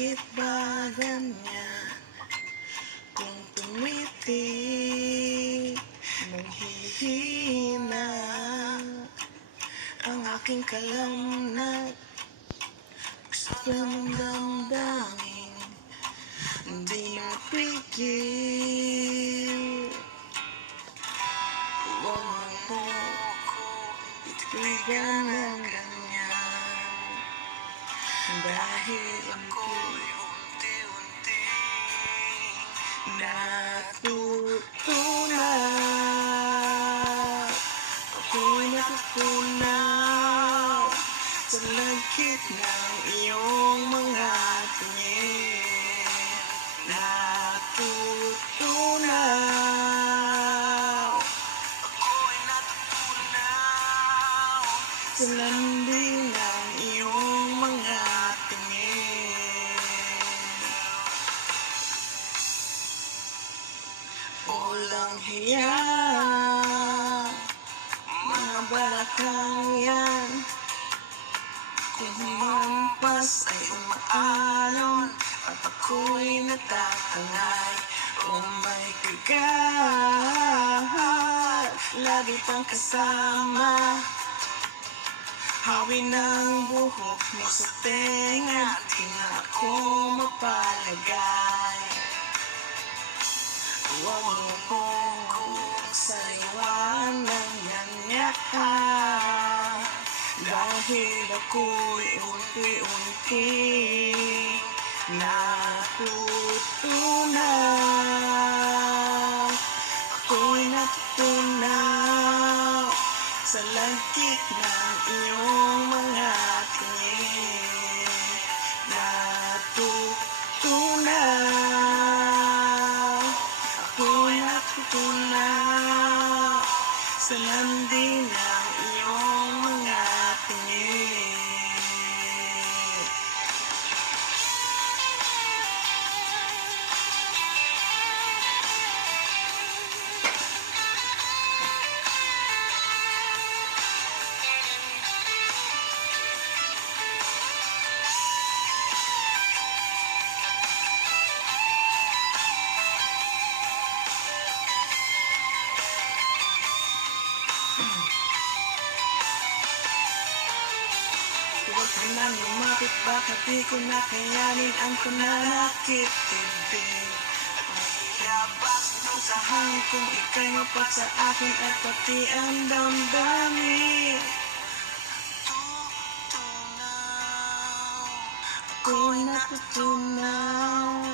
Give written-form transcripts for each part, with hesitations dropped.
bakit ba ganyan? Kung tumitik, nanghihina ang aking kalamnan. Gusto ng damdamin, hindi mapigil. Huwag mo ko ititigan ng ganyan, dahil ako'y unti-unti natutunaw. Ako'y natutunaw sa lagkit ng iyong mga tingin. Natutunaw. Ako'y natutunaw sa lambing ng iyong mga tingin. Walang hiya, mga balakang yan. Kung humampas ay umaalon at ako'y natatangay. Oh my God, lagi pang kasama. Hawi ng buhok mo sa tenga, di na ako mapalagay. Huwag mo kong sariwan ng ganyan, dahil ako'y unti-unti natutunaw. Ako'y natutunaw sa lagkit ng iyong mga tingin. Natutunaw. Ako'y natutunaw sa lambing ng iyong mga tingin. Huwag ka nang lumapit, baka di ko nakayanin ang pananakit-tibig. Mailabas nung sa hangin kung ika'y mapat sa akin at pati ang damdamin. Natutunaw. Ako'y natutunaw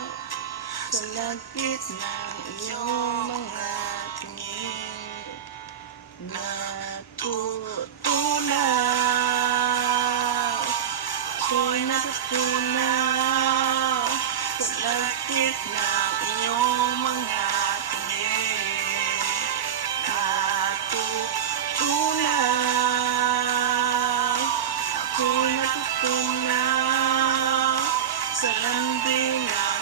sa lagkit ng iyong mga tingin. Natutunaw. Ako'y natutunaw sa lagkit ng iyong mga tingin. Natutunaw. Ako'y natutunaw sa lambing ng